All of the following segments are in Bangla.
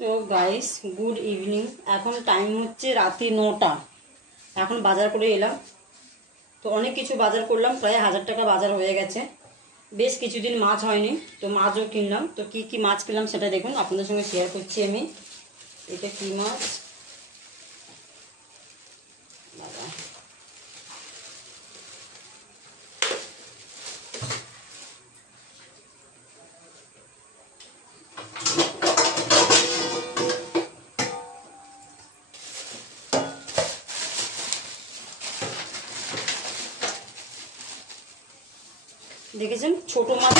So guys, good evening. এখন টাইম হচ্ছে রাতে 9টা। এখন বাজার করে এলাম। তো অনেক কিছু বাজার করলাম, প্রায় 1000 টাকা বাজার হয়ে গেছে। বেশ কিছুদিন মাছ হয়নি, তো মাছও কিনলাম। তো কি কি মাছ কিনলাম সেটা দেখুন, আপনাদের সঙ্গে শেয়ার করছি আমি। এটা কি মাছ? দেখেছেন, ছোট মাছ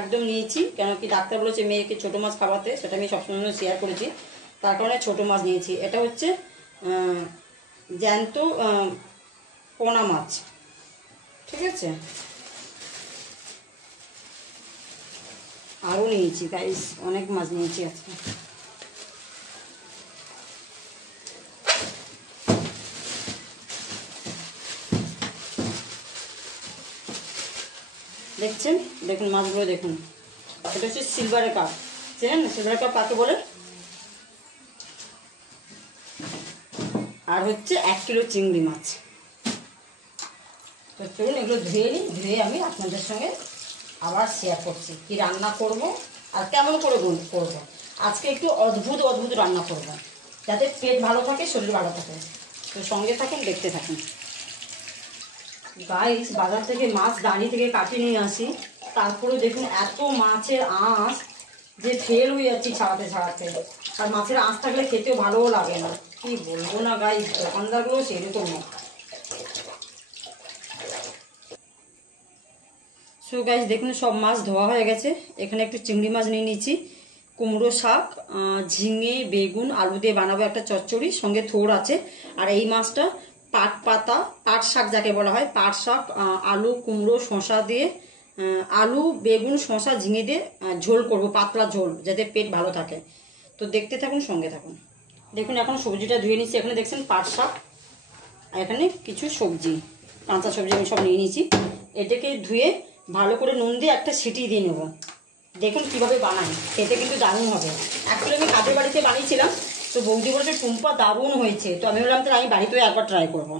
একদম নিয়েছি, কেন কি ডাক্তার বলেছে মেয়েকে ছোট মাছ খাওয়াতে, সেটা আমি সবসময় শেয়ার করেছি, তার কারণে ছোট মাছ নিয়েছি। এটা হচ্ছে জ্যান্ত পোনা মাছ, ঠিক আছে। আরও নিয়েছি গাইস, অনেক মাছ নিয়েছি আজকে। দেখছেন, দেখুন মাছগুলো দেখুন। এটা হচ্ছে সিলভারের কাপ, চেনেন না সিলভারের কাপ কাকে বলে? আর হচ্ছে 1 কিলো চিংড়ি মাছ। তো চলুন এগুলো ধুয়ে নিই, ধুয়ে আমি আপনাদের সঙ্গে আবার শেয়ার করছি কি রান্না করব আর কেমন করে করবো। আজকে একটু অদ্ভুত অদ্ভুত রান্না করব, যাতে পেট ভালো থাকে, শরীর ভালো থাকে। তো সঙ্গে থাকুন, দেখতে থাকুন। গাইস, বাজার থেকে মাছ দাঁড়ি থেকে কাটি নিয়ে আসি, তারপরে দেখুন এত মাছের আঁশ যে ফেল হয়ে যাচ্ছি ছাড়াতে ছাড়াতে। আর মাছের আঁশ থাকলে খেতেও ভালোও লাগে না, কি বলবো না গাইস, দোকানদারগুলো সেরকম না। সো গাইস দেখুন, সব মাছ ধোয়া হয়ে গেছে। এখানে একটু চিংড়ি মাছ নিয়ে নিচ্ছি, কুমড়ো শাক, ঝিঙে, বেগুন, আলু দিয়ে বানাবো একটা চচ্চড়ি, সঙ্গে থোড় আছে। আর এই মাছটা পাট পাতা, পাট শাক যাকে বলা হয়, পাট শাক, আলু, কুমড়ো, শসা দিয়ে, আলু, বেগুন, শসা, ঝিঙে দিয়ে ঝোল করব, পাতলা ঝোল, যাতে পেট ভালো থাকে। তো দেখতে থাকুন, সঙ্গে থাকুন। দেখুন এখন সবজিটা ধুয়ে নিচ্ছি। এখানে দেখছেন পাট শাক, আর এখানে কিছু সবজি, কাঁচা সবজি আমি সব নিয়ে নিয়েছি। এটাকে ধুয়ে ভালো করে নুন দিয়ে একটা সিটি দিয়ে নেব। দেখুন কিভাবে বানাই, খেতে কিন্তু দারুণ হবে। অ্যাকচুয়ালি আমি কাদের বাড়িতে বানিয়েছিলাম, তো বৌদি বলছে টুম্পা দারুণ হয়েছে, তো আমি বললাম তাহলে আমি বাড়িতেও একবার ট্রাই করবো।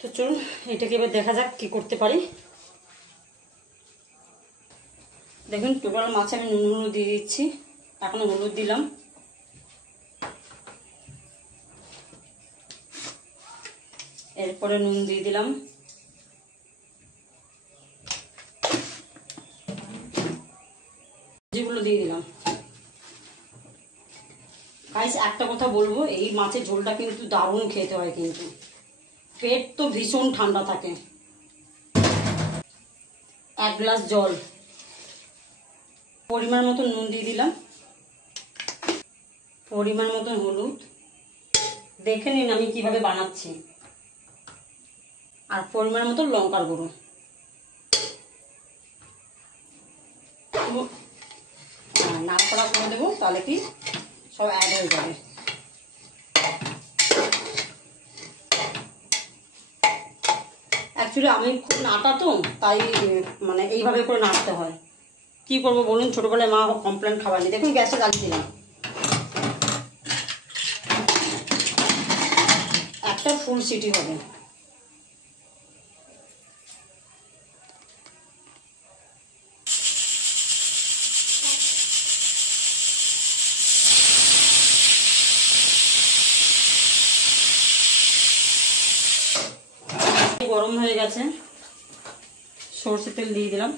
তো চলুন এটাকে এবার দেখা যাক কি করতে পারি। দেখুন টোটাল মাছে আমি নুন হলুদ দিয়ে দিচ্ছি। এখন হলুদ দিলাম, এরপরে নুন দিয়ে দিলাম, যেগুলো দিয়ে দিলাম। গাইস একটা কথা বলবো, এই মাছের ঝোলটা কিন্তু দারুণ খেতে হয়, কিন্তু পেট তো ভীষণ ঠান্ডা থাকে। 1 গ্লাস জল, পরিমাণ মতো নুন দিয়ে দিলাম, পরিমাণ মতো হলুদ, দেখে নিন আমি কিভাবে বানাচ্ছি, আর পরিমাণ মতো লঙ্কার গুঁড়ো। নাড়াচাড়া করে দেবো, তাহলে কি সব অ্যাড হয়ে যাবে। অ্যাকচুয়ালি আমি খুব নাটা তো, তাই মানে এইভাবে করে নাড়তে হয়। কি করবো বলুন, ছোটবেলায় মা কমপ্লেন খাওয়ায়নি। দেখুন গ্যাসটা জ্বালিয়ে দিলাম, একটা ফুল সিটি হবে। গরম হয়ে গেছে, সরষের তেল দিয়ে দিলাম।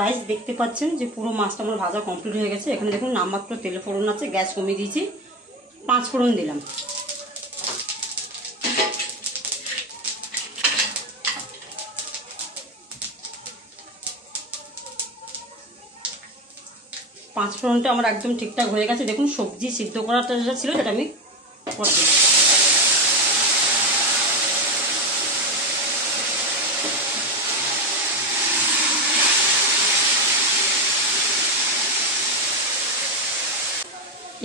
রাইস দেখতে পাচ্ছেন যে পুরো মাছটা আমার ভাজা কমপ্লিট হয়ে গেছে। এখানে দেখুন নামমাত্র তেল ফোড়ন আছে, গ্যাস কমিয়ে দিয়েছি, 5 ফোড়ন দিলাম। পাঁচ ফোড়নটা আমার একদম ঠিকঠাক হয়ে গেছে। দেখুন সবজি সিদ্ধ করাটা যেটা ছিল সেটা আমি করছি।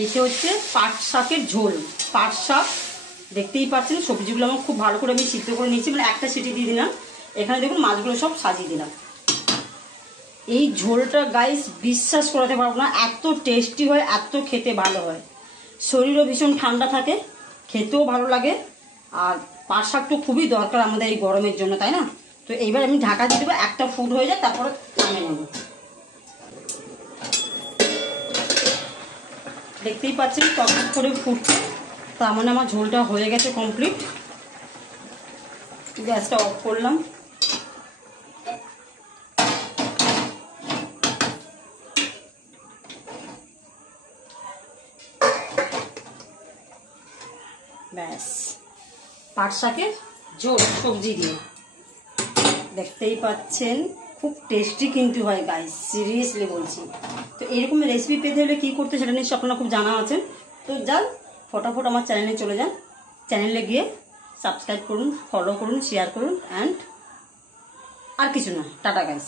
এসে হচ্ছে পাট শাকের ঝোল। পাট শাক দেখতেই পাচ্ছেন, সবজিগুলো আমার খুব ভালো করে আমি সিদ্ধ করে নিয়েছি, মানে একটা সিটি দিয়ে দিলাম। এখানে দেখুন মাছগুলো সব সাজিয়ে দিলাম। এই ঝোলটা গাইস বিশ্বাস করাতে পারবো না, এত টেস্টি হয়, এত খেতে ভালো হয়। শরীরও ভীষণ ঠান্ডা থাকে, খেতেও ভালো লাগে। আর পাট শাক তো খুবই দরকার আমাদের এই গরমের জন্য, তাই না? তো এইবার আমি ঢাকা দিয়ে দেবো, একটা ফুট হয়ে যায়, তারপরে নামিয়ে নেবো। দেখতেই পাচ্ছেন টক করে ফুটছে, তার মানে আমার ঝোলটা হয়ে গেছে কমপ্লিট। গ্যাসটা অফ করলাম। ব্যাস, পাট শাকের ঝোল সবজি দিয়ে, দেখতেই পাচ্ছেন খুব টেস্টি কিন্তু হয় গাইস, সিরিয়াসলি বলছি। তো এরকম রেসিপি পেতে হলে কী করতে সেটা নিশ্চয়ই আপনারা খুব জানা আছেন। তো যান ফটাফট আমার চ্যানেলে চলে যান, চ্যানেলে গিয়ে সাবস্ক্রাইব করুন, ফলো করুন, শেয়ার করুন, অ্যান্ড আর কিছু না। Tata guys.